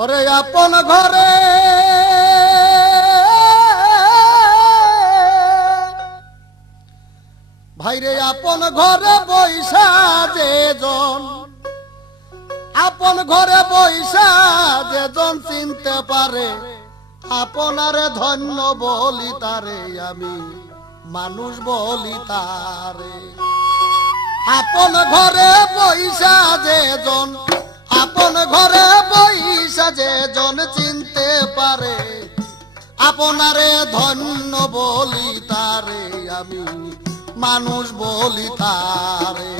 ওরে আপন ঘরে ভাইরে আপন ঘরে বৈশা যেজন আপন ঘরে বৈশা যেজন চিনতে পারে আপনারে ধন্য বলি তারে আমি মানুষ বলি তারে আপন ঘরে বৈশা যেজন আপন ঘরে বৈশা যেজন চিনতে পারে আপনারে ধন্য বলি তারে আমি মানুষ বলি তারে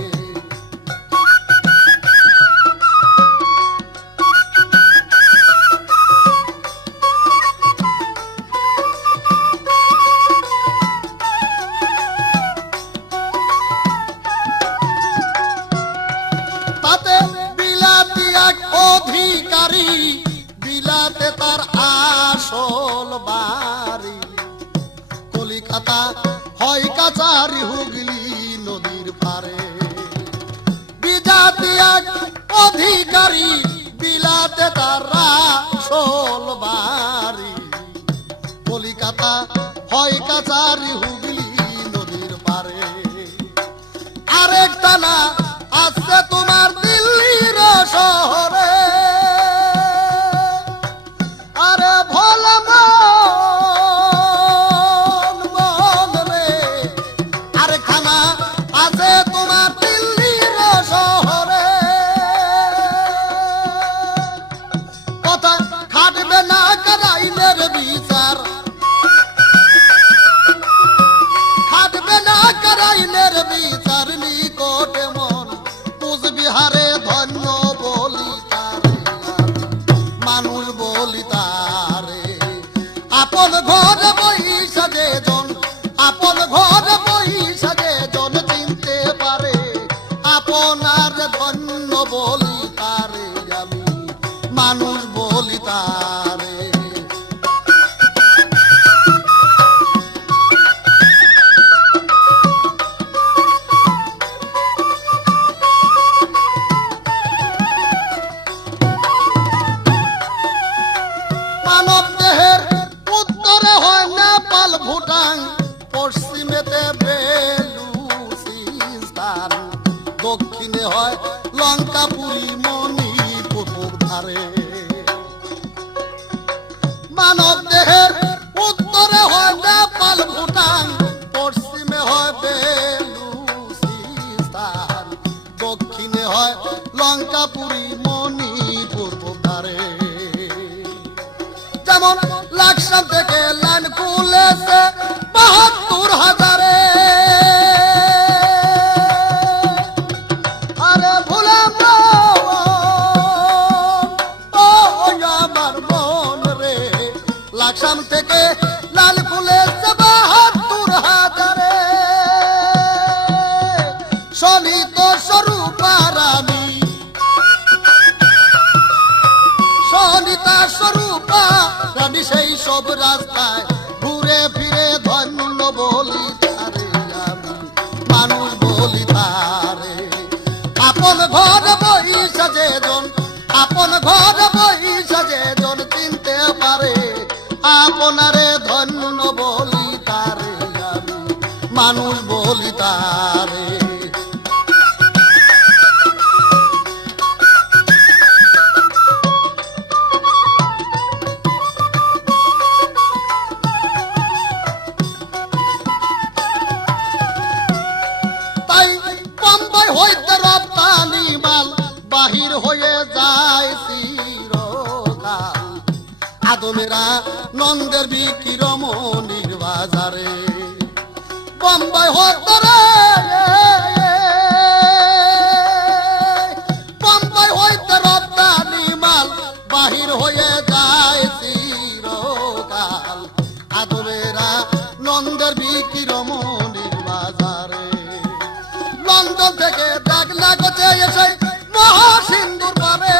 তাতে বিলাতি এক অধিকারী বিলাতে তার আসল বাড়ি কলিকাতা হয় কাচারি হুগলি নদীর পারে বিজাতি এক অধিকারী বিলাতে তার আসল বাড়ি কলিকাতা হয় কাচারি হুগলি নদীর পারে আরেকটা না আছে তোমার দিল্লির শহরে আরে ভোলা মন রে আরেকখানা আছে তোমার দিল্লির শহরে কথা খাটবে না আইনের বিচার খাটবে না আইনের বিচার নিকটে মন কুচবিহারে ধন্য বলি তারে মানুষ বলি তারে আপন ঘর বইসা যেজন আপন ঘর বইসা যেজন চিনতে পারে আপনার ধন্য বলি তারে আমি মানুষ বলি তারে মানব দেহের উত্তরে হয় নেপাল ভুটান পশ্চিমেতে বেলুচিস্তান দক্ষিণে হয় লঙ্কাপুরি মণিপুর ধারে মানব দেহের উত্তরে হয় নেপাল ভুটান পশ্চিমে হয় বেলুচিস্তান দক্ষিণে হয় লঙ্কাপুরি মণিপুর ধারে যেমন লাকসাম থেকে লাইন খুলেছে ৭২,০০০ আরে ভুলাম আমার মন রে লাকসাম থেকে লাল খুলেছে ৭২,০০০ সনিত স্বরূপা রানী সনিতা স্বরূপা রানী সেই সব রাস্তায় ঘুরে ফিরে ধন্য বলি তারে আমি মানুষ বলি তারে আপন ঘর বইসা যেজন আপন ঘর বইসা যেজন চিনতে পারে আপনারে ধন্য বলি তারে আমি মানুষ বলি তারে হইতে রপ্তানি মাল বাহির হয়ে যায় চিরকাল আদমেরা নন্দের বিক্রমণীর বাজারে বম্বাই হতে রে বম্বাই হইতে রপ্তানি মাল বাহির হয়ে যায় চিরকাল আদমেরা নন্দের বিক্রমণীর বাজারে লন্ডন থেকে দাগ লাগতে এসে মহাসিন্ধুর পারে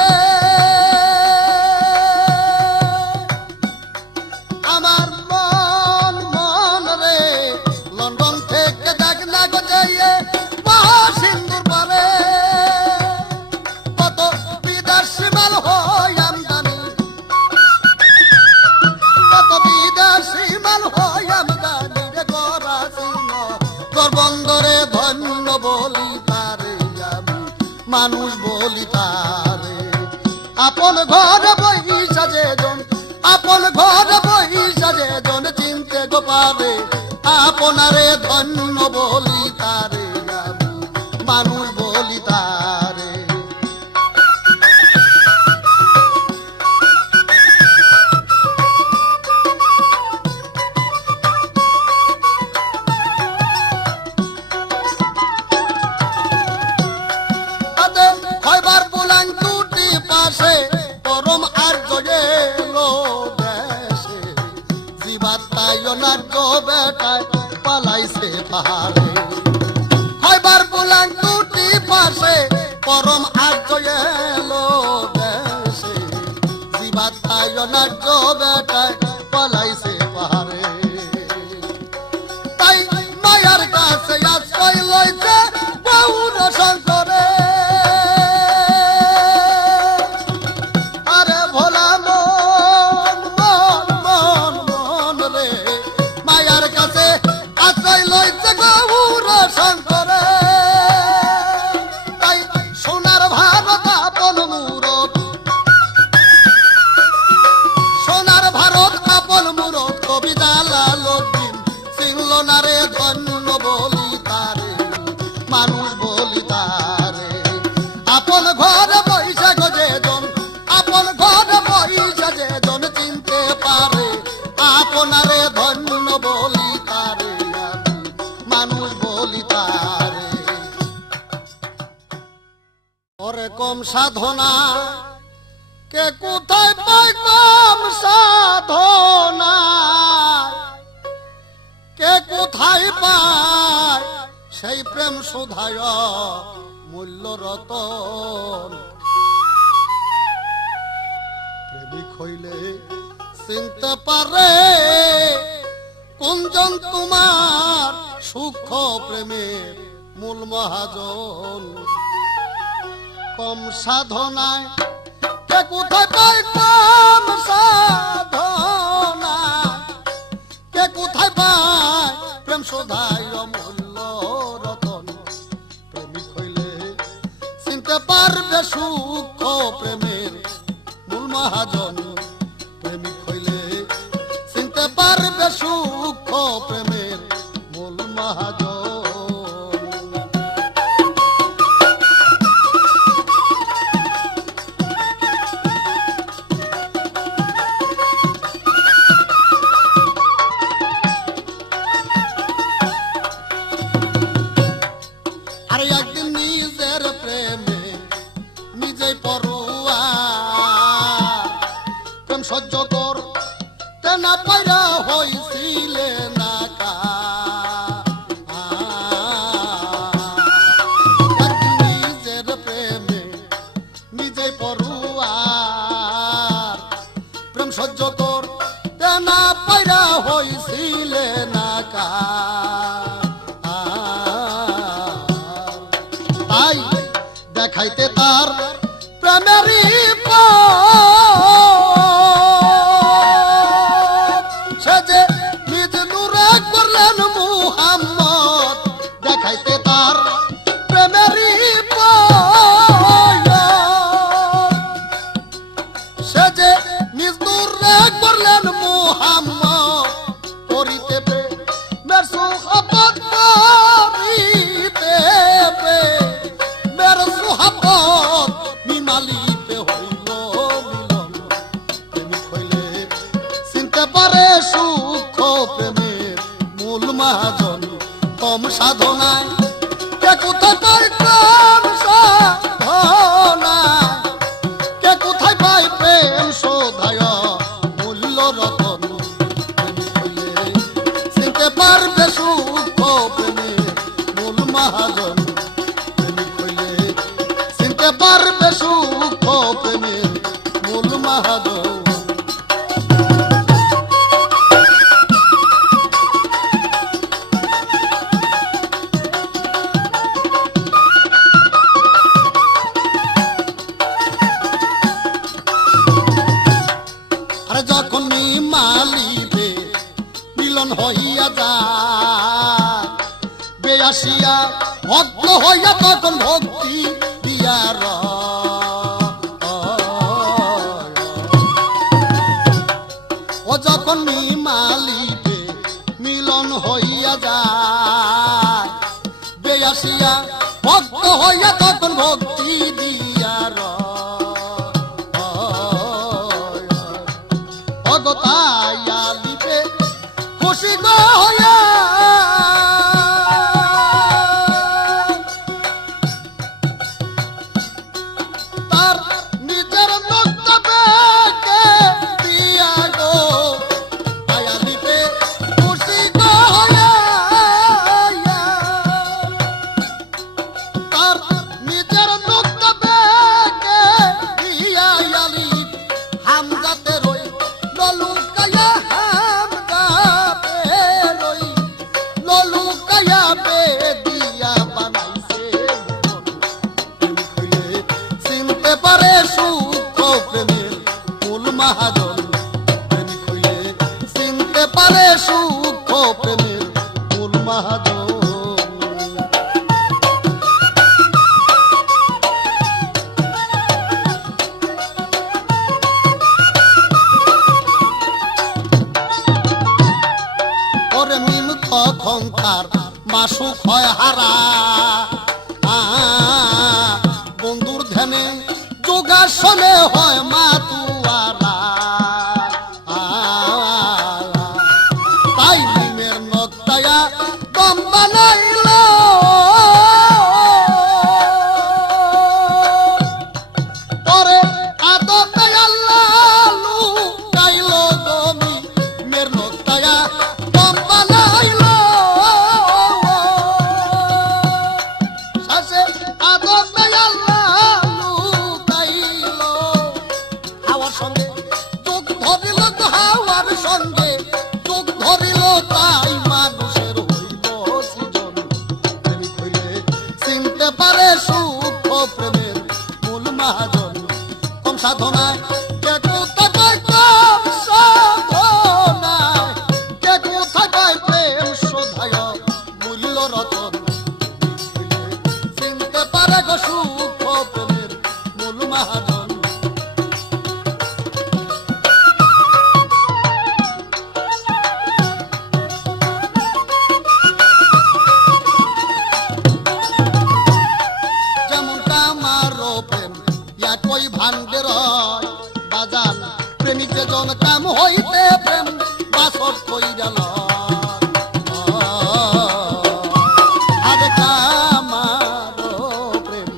আমার মন রে লন্ডন থেকে দাগ লাগতে মহাসিন্ধুর পারে কত বিদেশি মাল হয় আমদানি মানুষ বলি তারে। আপন ঘরে বইসা যেজন, আপন ঘরে বইসা যেজন চিনতে গো পারে, আপনারে ধন্য বলি তারে, আমি মানুষ বলি তারে। কয়বার বুলাং দুটি পাশে পরম আর্য এলো দেশে, জীবাত্মায় নার্য বেটায় পালাইছে পাহাড়ে। কয়বার বুলাং দুটি পাশে পরম আর্য এলো দেশে, জীবাত্মায় নার্য বেটায় পালাইছে পাহাড়ে। তাই মায়ার কাছে আশ্রয় লইছে গৌর শঙ্করে। শঙ্করে তাই সোনার ভারত আপন মূরত, সোনার ভারত আপন মূরত কবি জালালউদ্দিন চিনল না রে, ধন্য বলি তারে, মানুষ বলি তারে। আপন ঘরে বৈশা গো যেজন, আপন ঘরে বৈশা যেজন চিনতে পারে, আপনারে ধন্য বলি তারে, মানুষ বলি তারে। ওরে কম সাধনা কে কোথায় পায়, কম সাধনা কে কোথায় পায়, সেই প্রেম সুধায় মূল্য রতন। প্রেমিক হইলে চিনতে পারে কোনজন তোমার সূক্ষ্ম প্রেমের মূল মহাজন। কম সাধনায় কে কোথায় পায়, কম সাধনায় কে কোথায় পায়, প্রেম শোধায় অমূল্য রতন। প্রেমিক হইলে চিনতে পারবে সূক্ষ্ম প্রেমের মূল মহাজন। প্রেমিক হইলে চিনতে পারবে সূক্ষ্ম প্রেমের মূল মহাজন। আরে একদিন নিজের প্রেমে নিজেই পড়ুয়া, প্রেম সহ্য কর না পাইরা হইছিলে না কা। নিজের প্রেমে নিজেই পড়ুয়া, প্রেম সহ্য কর না পাইরা হইছিলে না কা। তাই দেখাইতে তার প্রেমেরই সে যে নিজ নূরে করলেন মুহাম্মদ, দেখাইতে তার প্রেমেরই সে যে নিজ নূরে করলেন মুহাম্মদ। করিতে প্রেমের সুহবত, করিতে প্রেমের সুহবত, মিমালিতে হইল মিলন। প্রেমিক হইলে চিনতে পারে সূক্ষ্ম প্রেমের মূল মহাজন। কম সাধনায় কে কোথায় পায়, কম সাধনায় কে কোথায় পায়, প্রেম শোধায় মূল্য রতন। প্রেমিক হইলে চিনতে পারবে সূক্ষ্ম প্রেমের মূল মহাজন। প্রেমিক হইলে চিনতে পারবে সূক্ষ্ম প্রেমের মূল মহাজন। আরে যখন মালিবে মিলন হইয়া যায়, বেয়াসিয়া ভক্ত হইয়া তখন ভক্তি দিয়া দিয়া ও যখন মিমালিতে মিলন হইয়া যায় বেয়াসিয়া ভক্ত হইয়া তখন ভক্তি দিয়া অগতাইয়া লিপে খুশি গো হইয়া তার নিজের বক্তব্যকে দিয়া গো আয়া লিপে খুশি গো হইয়া তার নিজের বক্তব্যকে দিয়া লিপ হামজাতে রই ললুকায়া হামজাতে রই ললুকায়া বে দিয়া বানাইছে চিনতে পারে সুখ প্রেমের মূল মহাজন প্রেমিক হইলে চিনতে পারে সুখ প্রেমের মূল মহাজন ওরে মিম তখন তার মাসুক হয় হারা বন্ধুর ধ্যানে যোগাসনে হয় মাতুয়ারা তাই মিমের নক্তায়া দম বানাইল পরে আদতে আল্লাহ লুকাইল গমি মের নক্তায়া দম বানাইল শাসে আদতে আল্লাহ লুকাইল হাওয়ার সঙ্গে চোখ ধরিল হাওয়ার সঙ্গে চোখ ধরিল তাই মানুষের হইল সৃজন প্রেমিক হইলে চিনতে পারে সুখ প্রেমের মূল মহাজন কম সাধনায় কে কোথায় কম সাধনায় কে কোথায় প্রেম শোধায় মূল্য রতন চিনতে পারে গো সুখ প্রেমের মূল মহাজন যেমন কামারো প্রেম একই ভান্ডের বাজান প্রেমিক যেজন কাম হইতে প্রেম বাসর কইরা আরে কামারো প্রেম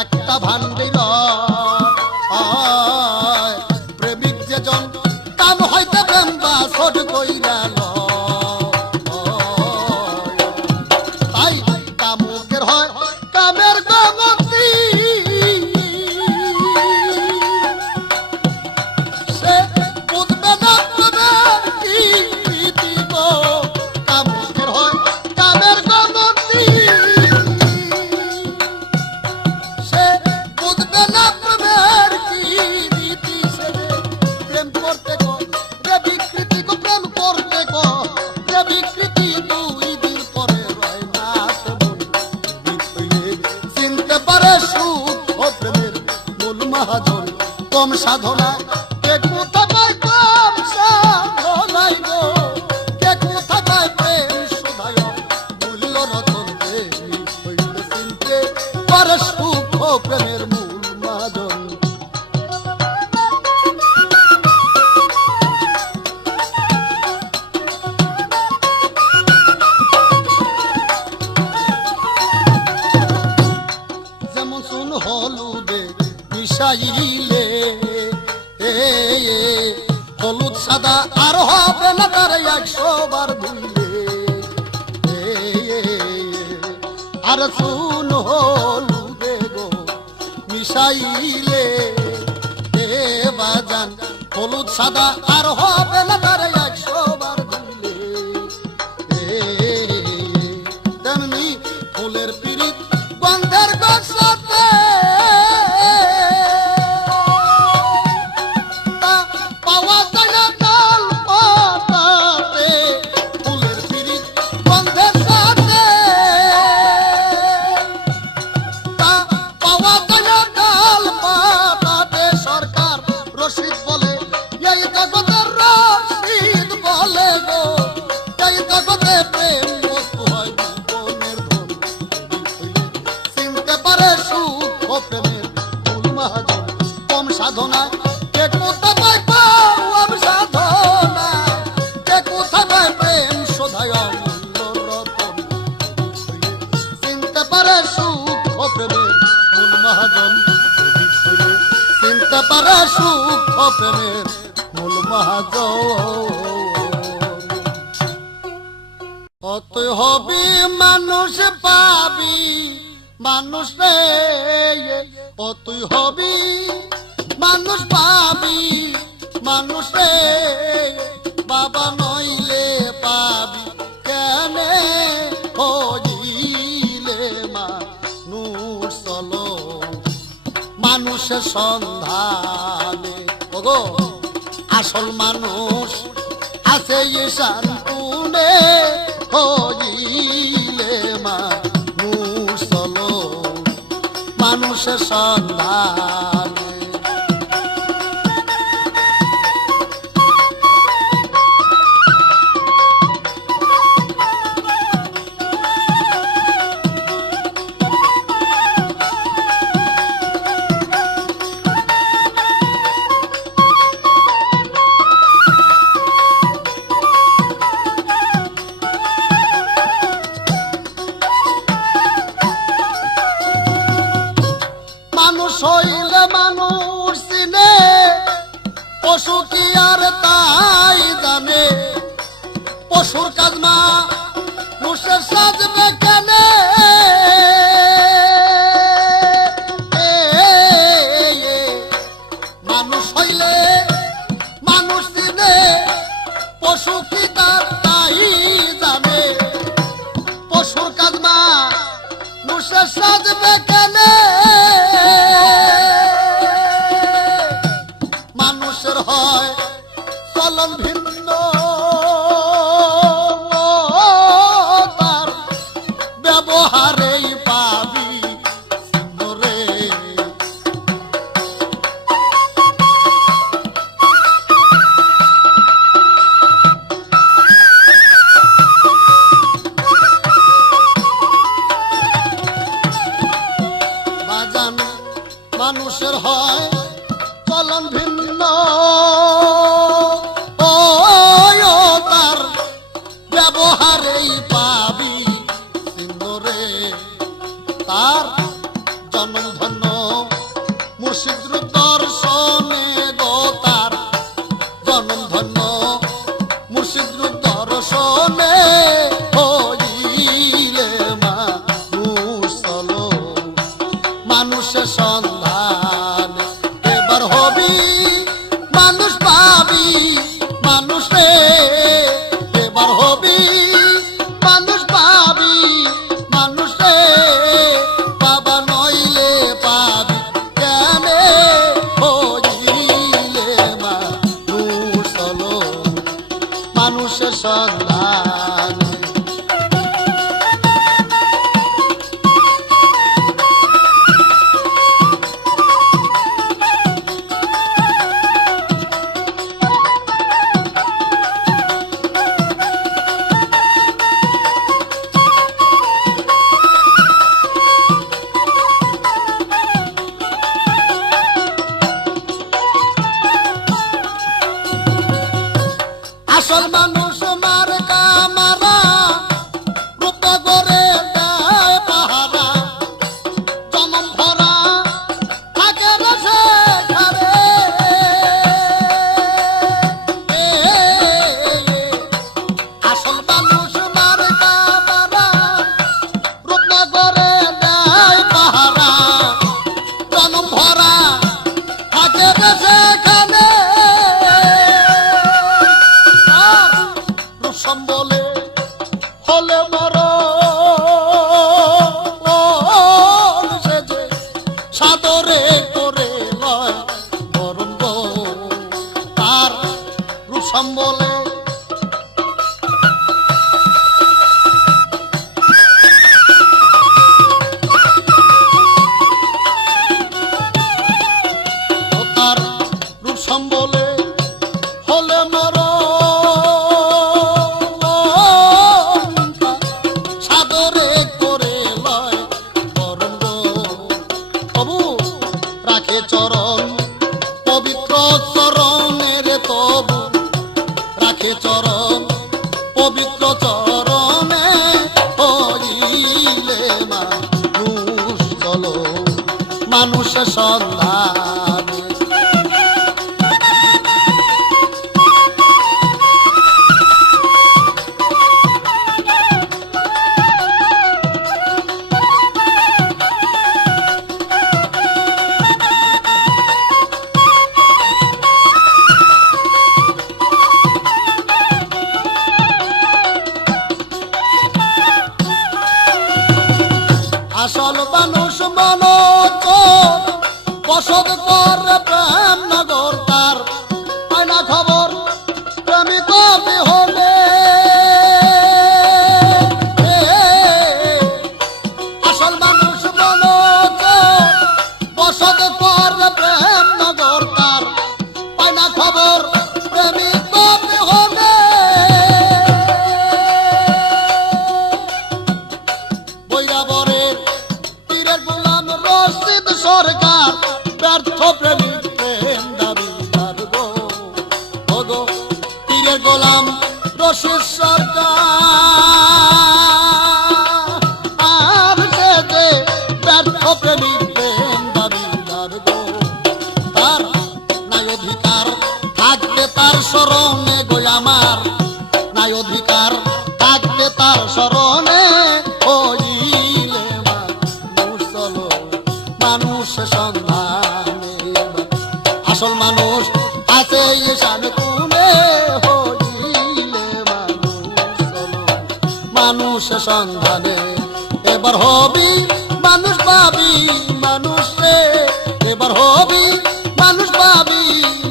একটা ভান্ডের প্রেমিক যেজন কাম হইতে প্রেম বাসর কইরা তাই কামুকের হয় কামের গমতি সে বুঝবে না প্রেমের কি রীতি গো কামুকের হয় কামের গমতি সে বুঝবে না প্রেমের কি রীতি সে প্রেম করতে গো রে বিকৃতি গো প্রেম করতে গো রে বিকৃতি দুই দিন পরে রয় না চিনতে পারে সুখ ও প্রেমের মূল মহাজন কম সাধনা কে কোথায় কম সাধনাই গো কে কোথায় প্রেম শোধায় মূল্য রতন প্রেমিক হইলে চিনতে পারে সুখ ও প্রেমের মূল মহাজন যেমন শুন হলুদে মিশাইলে হলুদ সাদা আর হবে না তার 100 বার ধুইলে আর শুন হলুদে গো মিশাইলে বাজান হলুদ সাদা আর হবে না তার 100 বার ধুইলে তেমনি ফুলের পিরিত গন্ধের গোসাতে পাওয়া যায় না ডাল পাতাতে ফুলের পিরিত গন্ধের সাথে পাওয়া মূল মহাজন। অতই হবি মানুষ পাবি মানুষ রে, অতই হবি মানুষ পাবি মানুষ রে, বাবা নইলে পাবি কেনে হইলে মানুষ চলো মানুষের সন্ধানে। ওগো আসল মানুষ আছে ঈশান কোণে, হইলে মানুষ চলো মানুষের সন্ধানে। মানুষ হইলে মানুষ চিনে, পশু কি আর তাই জানে, পশুর কাজ মানুষের সাজবে কেনে। মানুষ হইলে মানুষ চিনে, পশু কি তার তাই জানে, পশুর কাজ মানুষের সাজবে কেনে। মানুষের হয় চলন ভিন্ন, তার ব্যবহারেই পাবি রে। বাজান মানুষের হয় চলন ভিন্ন, তার ব্যবহারেই পাবি রে। তার জন্ম ধন্য মুর্শিদ দর্শনে গো, তার জন্ম ধন্য মুর্শিদ দর্শনে, হইলে মানুষ চলো মানুষের সন্ধানে। এবার হবি মানুষ পাবি মানুষ রে, এবার হবি মানুষ পাবি মানুষ রে, বাবা নইলে পাবি কেনে হইলে মানুষ চলো মানুষের সন্ধানে। আসল মানুষ মার কামারা, রূপ করে দেয় পাহারা, জনম ভরা থাকে রসে ঘরে। আসল মানুষ মার কামারা, রূপ করে দেয় পাহারা, জনম ভরা থাকে রসে ঘরে। সম্বলে হলে মরণ, সেজে সাদরে করে লয় মরণ গো। তার রূপ সম্বলে তার রূপ সম্বলে হলে মরণ, চরণ পবিত্র চরণের তবু রাখে চরণ পবিত্র চরণে, হইলে মানুষ চলো মানুষের সন্ধানে। তোর প্রেমিক হতে হবে বৈরাবরের পীরের গোলাম রশিদ সরকার ব্যর্থ প্রেমিক প্রেম দাবিদার গো ওগো পীরের গোলাম রশিদ সরকার সে যে ব্যর্থ প্রেমিক প্রেম দাবিদার গো তার নাই অধিকার থাকতে তার স্মরণে গো আমার নাই অধিকার থাকতে তার স্মরণে হইলে মানুষ চলো মানুষ সন্ধানে আসল মানুষ আছে ঈশান কোণে হইলে মানুষ চলো মানুষ সন্ধানে এবার হবি মানুষ পাবি মানুষ রে এবার হবি মানুষ পাবি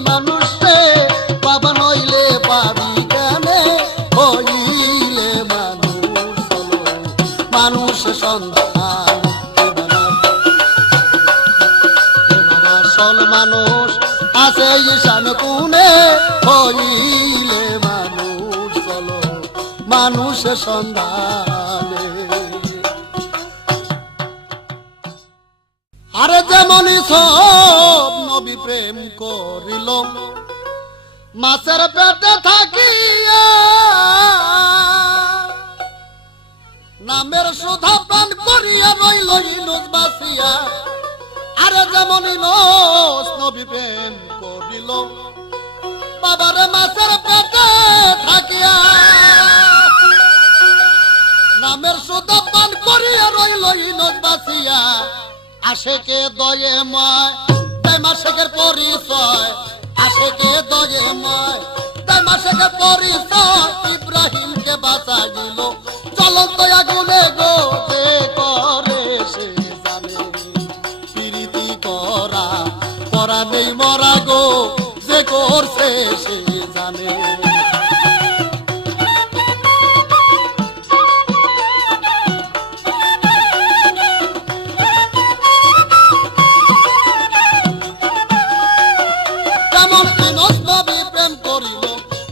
মানুষ রে বাবা নইলে পাবি কেনে হইলে মানুষ চলো মানুষ সন্ধান এবার আসল মানুষ আছে ঈশান কোণে হইলে মানুষ চলো মানুষ সন্ধানে আরে যেমনই সব নবী প্রেম করিল মাছের পেটে থাকিয়া নামের সুধা পান করিয়া রইল ইনুস বাসিয়া আরে যেমনই নবী প্রেম করিল বাবারে মাছের পেটে থাকিয়া নামের সুধা পান করিয়া রইল ইনুস বাসিয়া আশেকে দয়ে ময় মাসেকের পরিচয় আশেকে দয়ে ময় মাসেকের পরিচয় ইব্রাহিমকে বাঁচা দিল জ্বলন্ত আগুনে গো যে করে সে জানে প্রীতি করা করা নেই মরা গো যে করছে সে জানে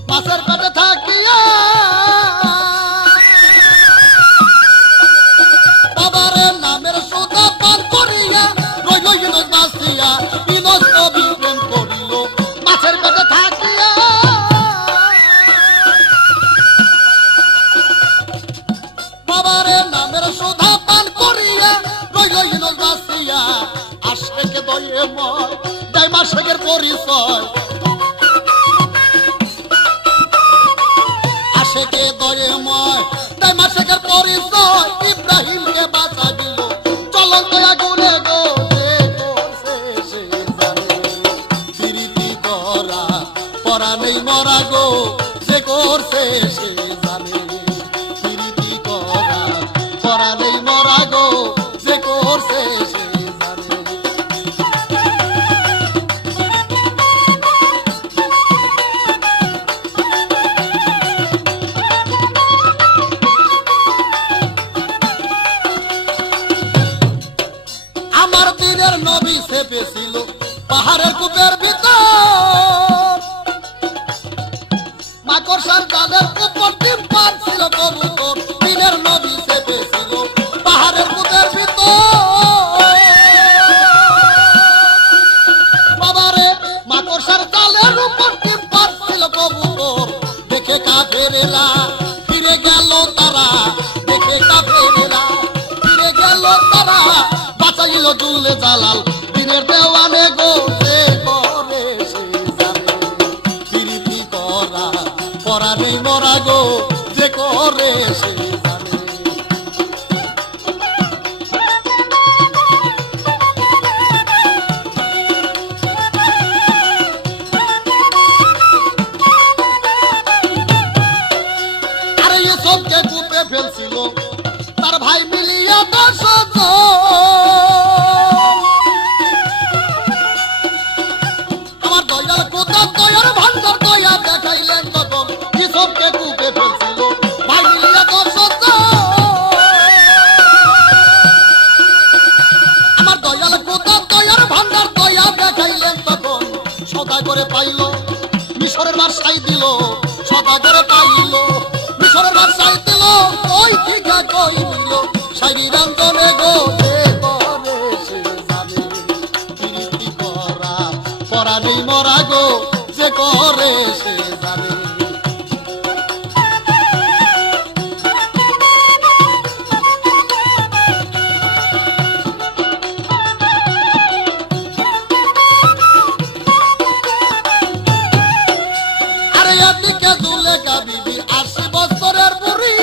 মাছের পেটে থাকিয়া বাবারে নামের সুধা পান করিয়া রইল ইনুস বাসিয়া ইনুস নবী প্রেম করিল মাছের পেটে থাকিয়া বাবারে নামের সুধা পান করিয়া রইল ইনুস বাসিয়া আশেকে দয়ে ময় দেয় মাসেকের পরিচয় আশেকে দয়ে ময় তাই মাসেকের পরিচয় ইব্রাহিমকে বাঁচা দিল জ্বলন্ত আগুনে গো যে করছে সে জানে প্রীতি করা পরা নেই মরা গো যে করছে সে জানে প্রীতি করা পরা নেই মরা গো যে করছে সে জানে নবী চেপেছিল পাহাড়ের কূপের ভিতর মাকড়সার জালের উপর ডিম পাড়ছিল কবুতর দিনের নবী চেপেছিল পাহাড়ের কূপের ভিতর বাবারে মাকড়সার জালের উপর ডিম পাড়ছিল কবুতর দেখে কাফেরেলা ফিরে গেল তারা দেখে কাফেরেলা ফিরে গেল তারা বাঁচাইল জুলে জালাল দিনের দেওয়ানে গো যে করে সে জানে প্রীতি করা করা নেই মরা গো যে করে সে জানে আরে এসবকে কূপে ফেলছিল তার ভাই মিলিয়া 10 জন দয়ার ভান্ডার দয়া দেখাইলেন তখন সবকে কূপে ফেলছিল ভাই মিলিয়া 10 দিল সদাগরে পাইল মিশরের বাদশাহ দিল কই ঠিকা কই দিল সাইরি রঞ্জনে গো যে করে সে জানে প্রীতি করা পরা নেই মরা গো যে করে সে জানে এদিকে দুলেখা বিবি ৮০ বছরের বুড়ি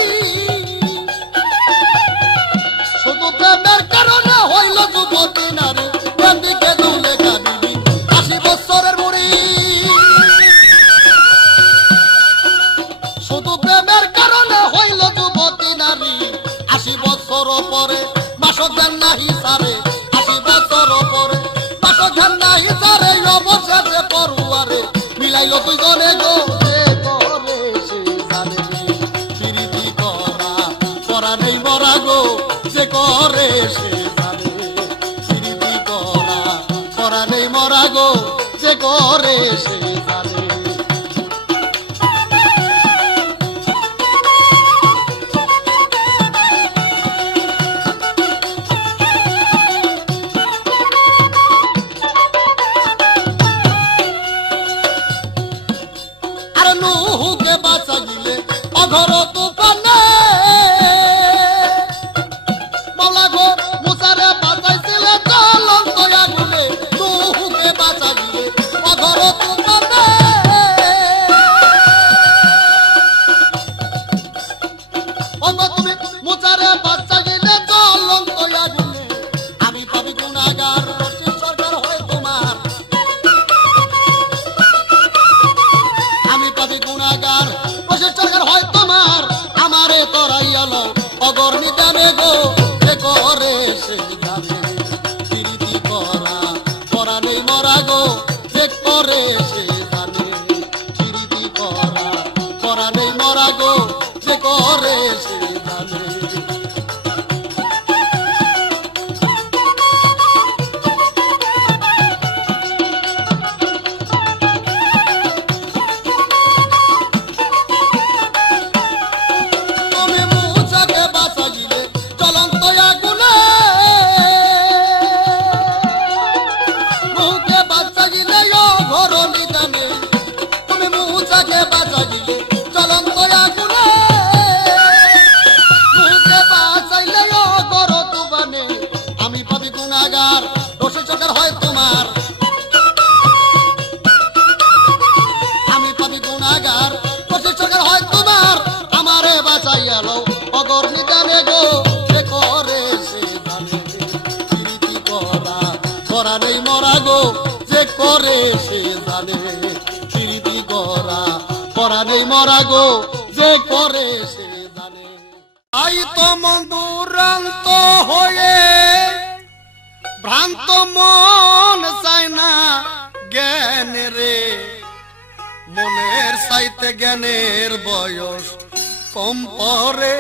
শুধু প্রেমের কারণে হইল যুবতী নারী এদিকে দুলেখা বিবি ৮০ বছরের বুড়ি শুধু প্রেমের কারণে হইল যুবতী নারী ৮০ বছর পরে মাসক জ্ঞান নাহি সারে ৮০ বছর পরে মাসক জ্ঞান নাহি সারে অবশেষে পড়ুয়ারে মিলাইল দুইজনে গো যে করে সে জানে প্রীতি করা করা নেই মরা গো যে করে সে জানে আর নুহুকে বাঁচা গিলে অঘর তুফানে অগর নিদানে গো যে করে সে জানে প্রীতি করা করা নেই মরা গো যে করে সে জানে প্রীতি করা করা নেই মরা গো যে করে সে জানে অগর নিদানে গো যে করে সে জানে প্রীতি করা করা নেই মরা গো যে করে সে জানে প্রীতি করা করা নেই মরা গো যে করে সে জানে আই তো মন দুরান্ত হয়ে ভ্রান্ত মন চায় না জ্ঞান রে মনের চাইতে জ্ঞানের বয়স কম পরে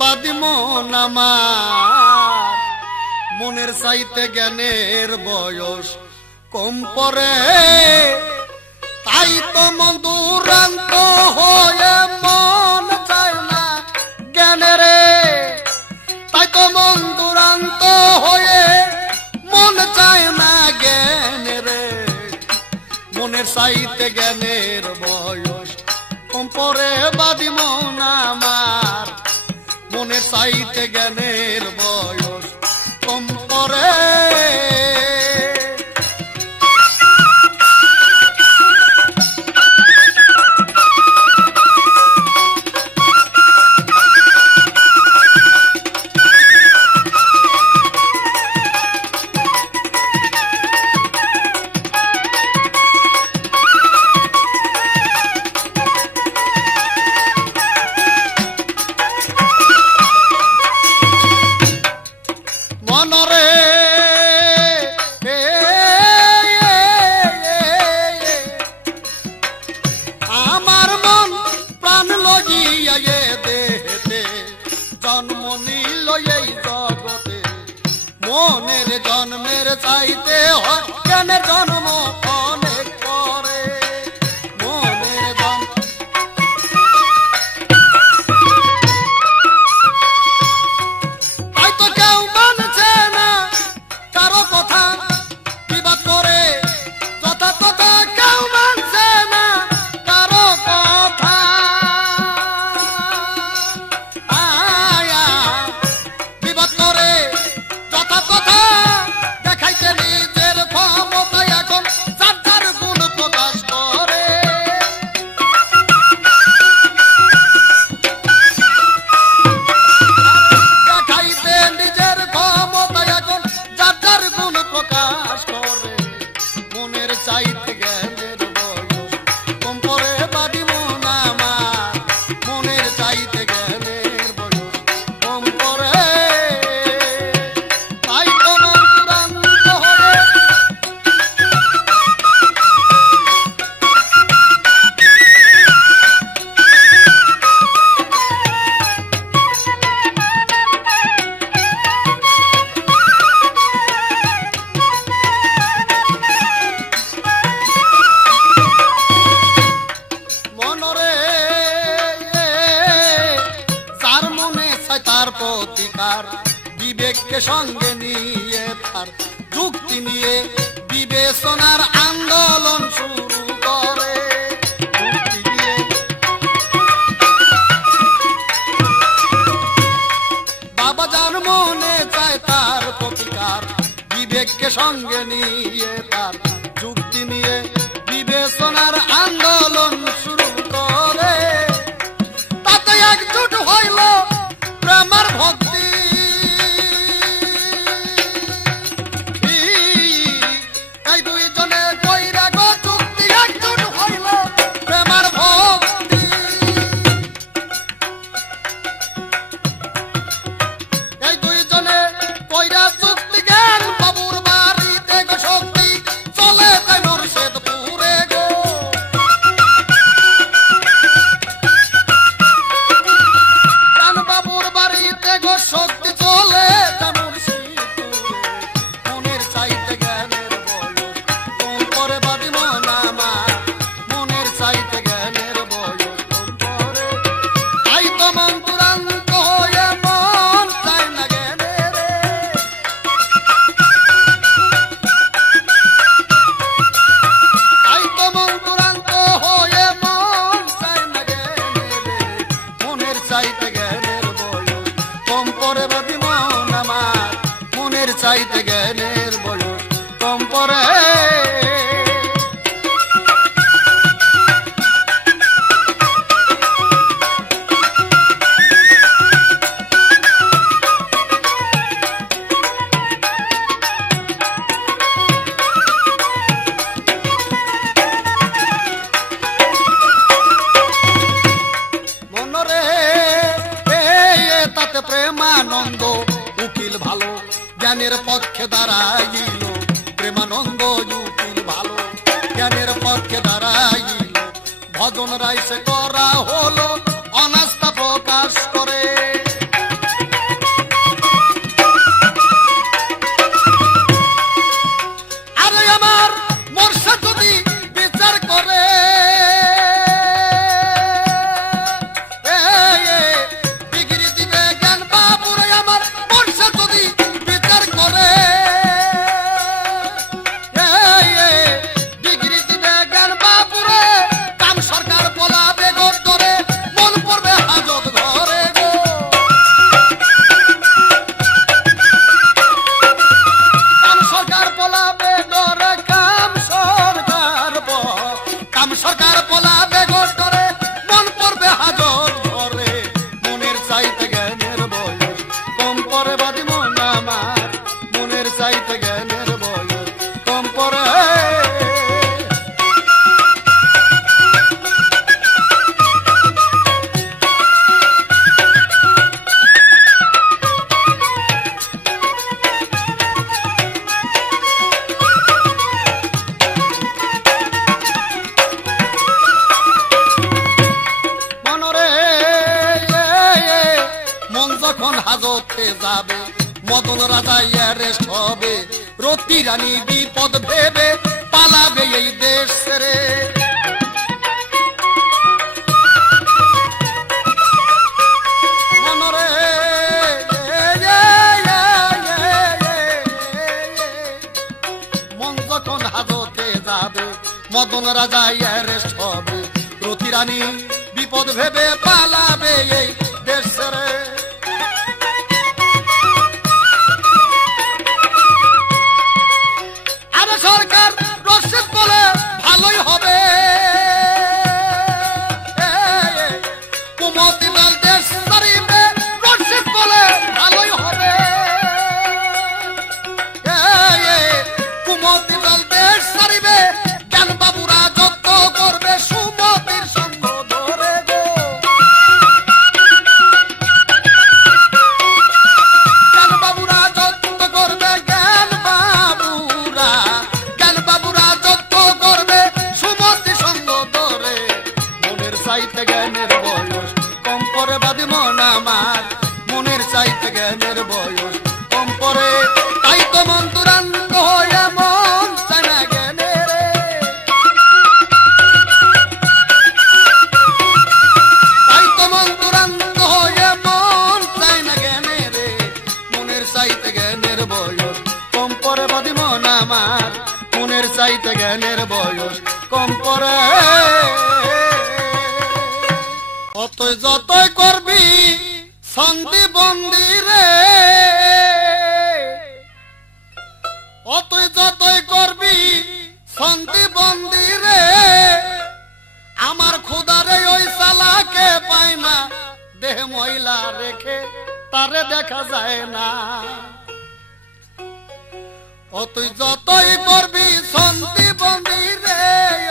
বাদি মন আমার মনের চাইতে জ্ঞানের বয়স কম পরে তাই তো মন দুরান্ত হয়ে মন চায় না জ্ঞানের তাই তো মন দুরান্ত হয়ে মন চায় না জ্ঞানের মনের চাইতে জ্ঞানের বয়স কম পরে বাদি মন আমার মনের চাইতে জ্ঞানের বয়স কম পরে মনের জন্মের চাইতে জ্ঞানের জন্ম অনেক পরে মনের জন্ম বিবেককে সঙ্গে নিয়ে তার যুক্তি নিয়ে বিবেচনার আন্দোলন শুরু করে। যুক্তি দিয়ে বাবা যার মনে চায় তার প্রতিকার, বিবেককে সঙ্গে নিয়ে তার যুক্তি নিয়ে বিবেচনার আন্দোলন শুরু করে। তাতে একজুট হইল প্রেমার ভক্তি, এই দুইজনে কইরা গো যুক্তি একজুট হইল প্রেমার ভক্তি। এই দুইজনে কইরা যুক্তি জ্ঞান বাবুর বাড়িতে গো শক্তি চলে যায় মুর্শিদপুরে গো। জ্ঞান বাবুর বাড়িতে গো শক্তি চলে যায় মুর্শিদপুরে। মনের চাইতে জ্ঞানের বয়স কম করে বাদি মন আমার, মনের চাইতে জ্ঞানের বয়স কম করে। তাই তো মন দুরান্ত হয়ে মন চায় না জ্ঞানের, তাই তো মন দুরান্ত হয়ে মন চায় না জ্ঞানের। মনের চাইতে জ্ঞানের বয়স কম করে বাদি মন আমার, মনের চাইতে জ্ঞানের বয়স কম করে। মনরে তাতে প্রেমানন্দ উকিল ভালো, জ্ঞানের পক্ষে দাঁড়াইল। প্রেমানন্দ উকিল ভালো, জ্ঞানের পক্ষে দাঁড়াইল। ভজন রাইসে করা হলো অনাস্থা প্রকাশ করে। আরে আমার মোর্শেদ যদি বিচার করে, ডিগ্রি দিবে জ্ঞান বাবুরে। আমার মোর্শেদ যদি বিচার করে, ডিগ্রি দিবে জ্ঞান বাবুরে। কাম সরকার বলাবে গোর ধরে, মন পড়বে হাজত ঘরে গো। কাম সরকার বলাবে গোরে, কাম সরকার বলাবে গোর ধরে, মন পড়বে হাজত ঘরে। মনের চাইতে জ্ঞানের বয়স কম পরে বাদি মন আমার, মনের চাইতে জ্ঞানের বয়স কম পরে। মনরে মন যখন হাজতে যাবে, মদন রাজা অ্যারেস্ট হবে। রতি রানী বিপদ ভেবে পালাবে এই দেশ ছেড়ে। মনরে মন যখন হাজতে যাবে, মদন রাজা অ্যারেস্ট হবে। রতি রানী বিপদ ভেবে পালাবে এই দেশ ছেড়ে। আরে সরকার রশিদ বলে ভালোই হবে, কুমতি লাল দেশ ছাড়িবে। রশিদ বলে ভালোই হবে, কুমতি লাল দেশ ছাড়িবে। জ্ঞান বাবুরা যত করবে সুমতির সঙ্গ ধরে গো। জ্ঞান বাবুরা যত করবে, জ্ঞান বাবুরা যত করবে সুমতি সঙ্গ ধরে। মনের চাইতে জ্ঞানের বয়স কম করে বাদি মন আমার, মনের চাইতে জ্ঞানের বয়স কম পরে। তাই তো মন দুরান্ত হয়ে মন চায় না জ্ঞানের, তাই তো মন দুরান্ত হয়ে মন চায় না জ্ঞানের। মনের চাইতে তুই যতই করবি সন্ধি বন্দি রে, ও তুই যতই করবি সন্ধি বন্দি রে, আমার খুদারে ওই সালাকে পায় না, দেহ ময়লা রেখে তারে দেখা যায় না। ও তুই যতই করবি সন্ধি বন্দি রে,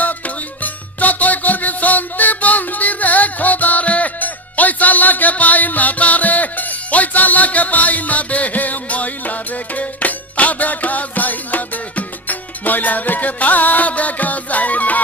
ও তুই যতই করবি সন্ধি বন্দি রে, খোদারে ওই চালাকে পাই না তারে, ওই চালাকে পাই না, দেহে ময়লা রেখে তা দেখা যায় না, দেহে ময়লা রেখে তা দেখা যায় না।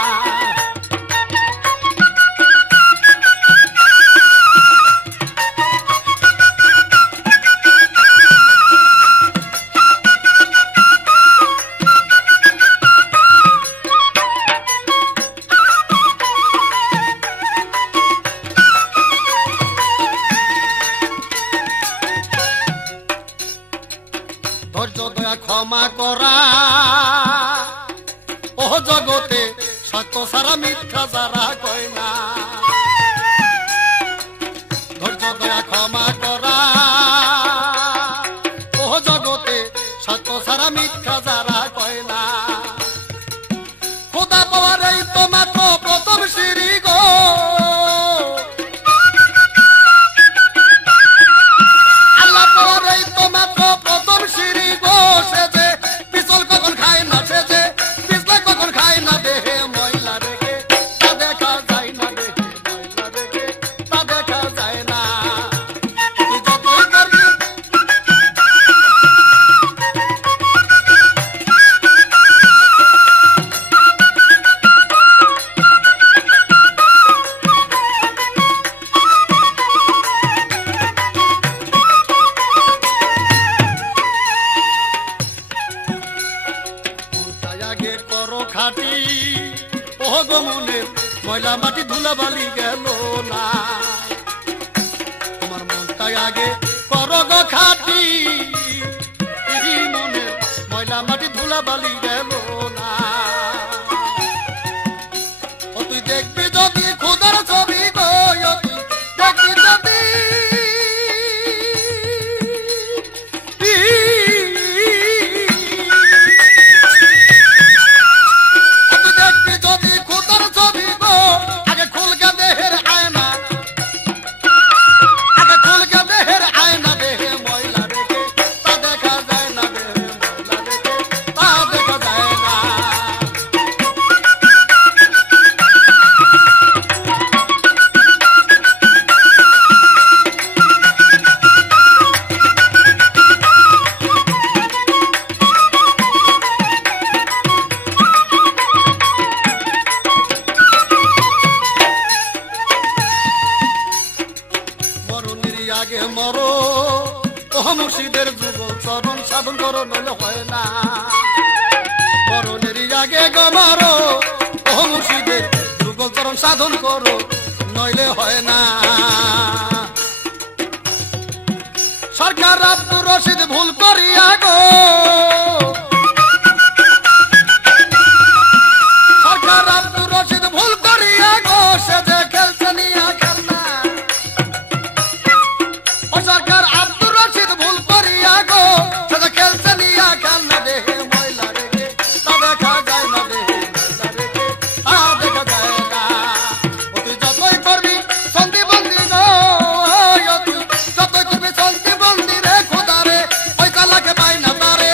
ধৈর্য দয়া ক্ষমা করা, ও জগতে সত্য সারা মিথ্যা যারা কয় না। ধৈর্য দয়া ক্ষমা করা, ও জগতে সত্য সারা মিথ্যা যারা কয় না। খোদা পাওয়ার এই তো মাত্র প্রথম সিঁড়ি গো, আল্লাহ পাওয়ার এই তো মাত্র প্রথম সিঁড়ি গো, সে যে পিছল কখন খায় না, সে যে পিছলে কখন খায় না, দেহে ময়লা রেখে তা দেখা যায় না, দেহে ময়লা রেখে তা দেখা যায় না। তুই যতই করবি আগে করো খাটি, ও গো মনের ময়লা মাটি ধুলা বালি গেল না, তোমার মনটা আগে করো গো খাটি, মনের ময়লা মাটি ধুলা বালি গেল না। ও তুই দেখবি যদি খোদার ছবি গো, ও তুই দেখবি যদি আগে মরো, ও মুর্শিদের যুগল চরণ সাধন করো, নইলে হয় না। মরণের আগে গো মরো, ও মুর্শিদের যুগল চরণ সাধন করো, নইলে হয় না। সরকার আব্দুর রশিদ ভুল করিয়া গো, সরকার আব্দুর রশিদ ভুল করিয়া গো, সে যে খেলছে নিয়া খেলনা। সরকার আব্দুর রশিদ ভুল করিয়া গো, সে যে খেলছে নিয়া খেলনা, দেহে ময়লা রেখে তা দেখা যায় না, দেহে ময়লা রেখে তা দেখা যায় না। ও তুই যতই করবি সন্ধি বন্দি গো, ও তুই যতই করবি সন্ধি বন্দি রে, খোদারে ওই চালাকে পাই না তারে,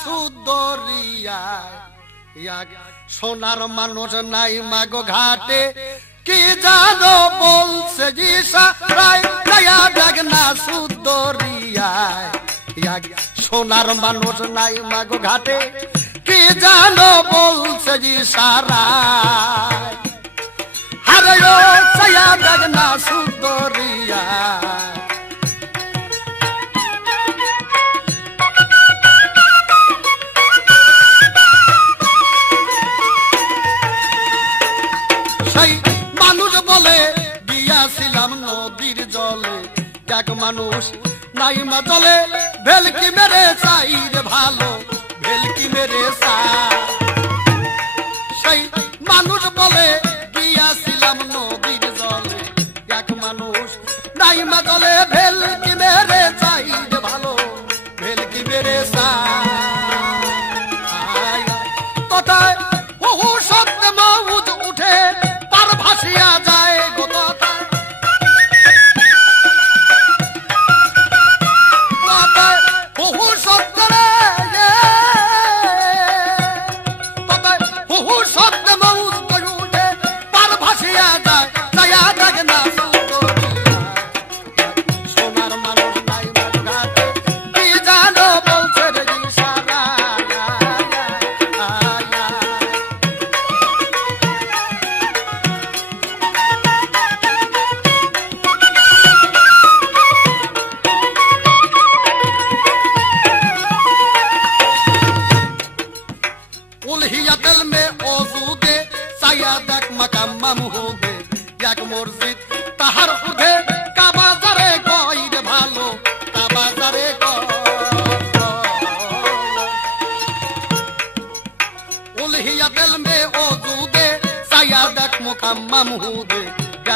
সুদরিয়ায় সোনার মানুষ নাই মাগো ঘাটে কি জানো বলছে ইশারায় ছায়া দেখ না সুদরিয়ায় সোনার মানুষ নাই মাগো ঘাটে কি জানো বলছে ইশারায় আরে ও ছায়া দেখ না সুদরিয়ায় মানুষ বলে গিয়াছিলাম নদীর জলে এক মানুষ নাই মা জলে ভেলকি মেরে চাই রে ভালো ভেলকি মেরে সেই মানুষ বলে গিয়াছিলাম নদীর জলে এক মানুষ নাই মা জলে ভেলকি মেরে চাই রে ভালো ভেলকি মেরে কথায় বহু শব্দ মৌজ উঠে ভাসিয়া যায় বহু শব্দরে বহু শব্দ মৌজ উঠে পার ভাসিয়া যায় ছায়া দেখ না সোনার মানুষ নাই ঘাটে কি জানো বলছে রে ইশারা उल्हिया दिल में ओजू दे साया तक मकाम हो दे एक मस्जिद ताहार उठे काबा जरे गइर भालो काबा जरे उल्हिया दिल में ओजू दे साया तक मकाम हो दे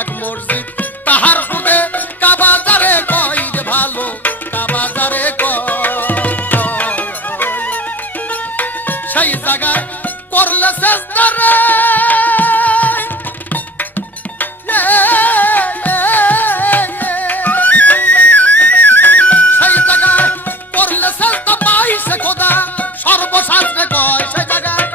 एक मस्जिद ताहार उठे काबा जरे गइर भालो काबा जरे সেই জায়গায় করলে চেষ্টা রে সেই জায়গায় করলে চেষ্টা পাইছে খোদা সর্বশাস্ত্রে কয় সেই জায়গায়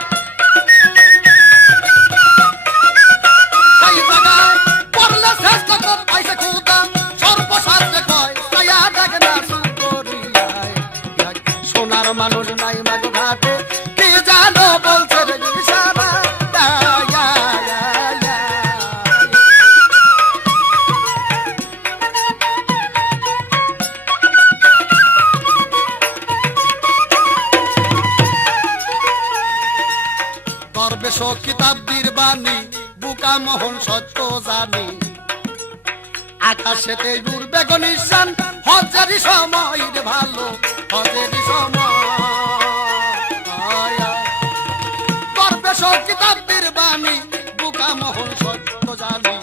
করলে চেষ্টা পাইছে খোদা সর্বশাস্ত্রে কয় ছায়া দেখ না সুদরিয়ায় সোনার মানুষ নাই মাগো ঘাটে কি জানো বলছে রে ইশারা দরবেশ কিতাব বীরবাণী বুকা মোহন সত্য জানি আকাশেতে উড়বে গনিশান হজেরই সময় রে ভালো হজেরই সময় কিতাব বীরবাণী বুকা মোহন সত্য জানি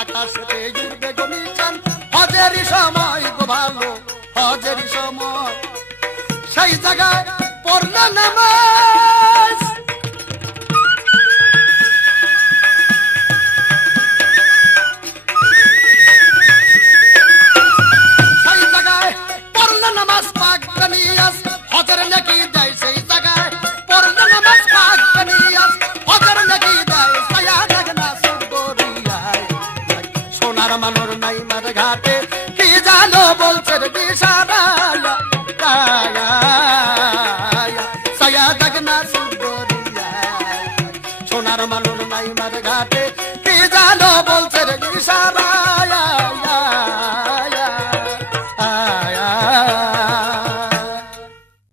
আকাশেতে উড়বে গনিশান হজেরই সময় গো ভালো হজেরই সময় সেই জায়গায় পড়লে নামাজ সেই জায়গায় পড়লে নামাজ পাক নিয়াস হজের নাকি দেয় সেই জায়গায় পড়লে নামাজ পাক নিয়াস হজের নাকি দেয় ছায়া দেখ না সুদরিয়ায় সোনার মানুষ নাই মার ঘাটে কি জানো বলছে রে ইশারা ছায়া দেখ না সুদরিয়ায় সোনার মানুষ নাই মার ঘাটে কি জানো বলছে রে ইশারা